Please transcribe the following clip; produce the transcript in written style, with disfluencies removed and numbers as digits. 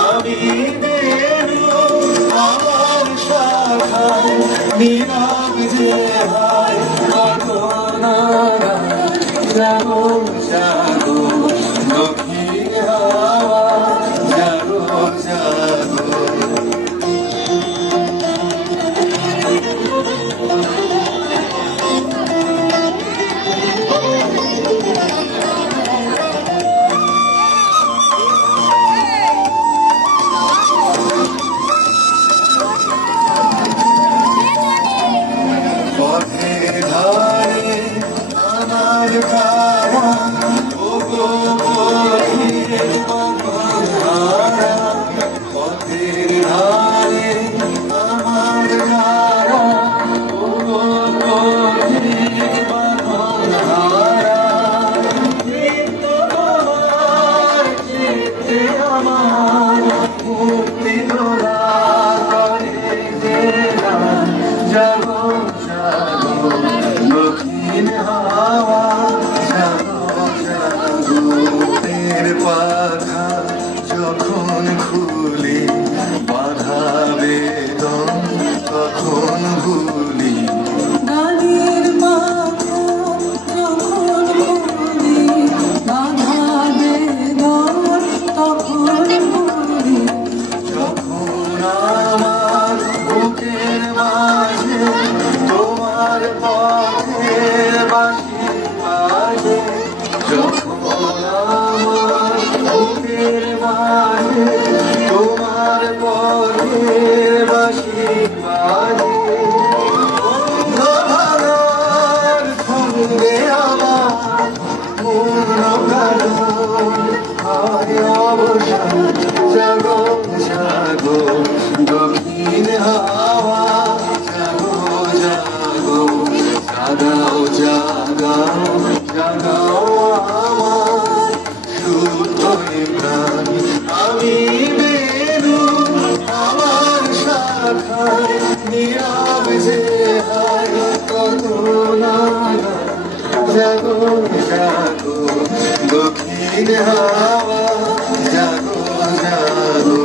আমি বেরু আমার শাখায় নীরব যে হায় ঘটনা জাগো জাগো দক্ষিণ হাওয়া জাগো জাগো পথের ধারে আমার কারা ওগো পথের বাঁধা পথের ধারে আমার কারা ওগো পথের বাঁধা চিত্তে আমার মুক্তি তোলা করে যে জাগো জাগো দক্ষিণ হাওয়া জাগো জাগো এর পাখা যখন খুলি বাধা বেদন তখন ভুলি গানের পাখা যখন খুলি বাধা বেদন তখন ভুলি যখন আমার বুকের মাঝে তোমার পথের বাঁশি বাজে যখন আমার বুকের মাঝে তোমার পথের বাঁশি বাজে অন্ধকারের সঙ্গে আমার পূর্ণ কালো হয় অবসান জাগো জাগো দক্ষিণ হাওয়া জাগো জাগো জাগাও জাগাও জাগাও আমার শুদ্ধ প্রাণ আমি বেরু আমার শাখায় নীরব যে হায় কত নানা জাগো জাগো দক্ষিণ হাওয়া জাগো জাগো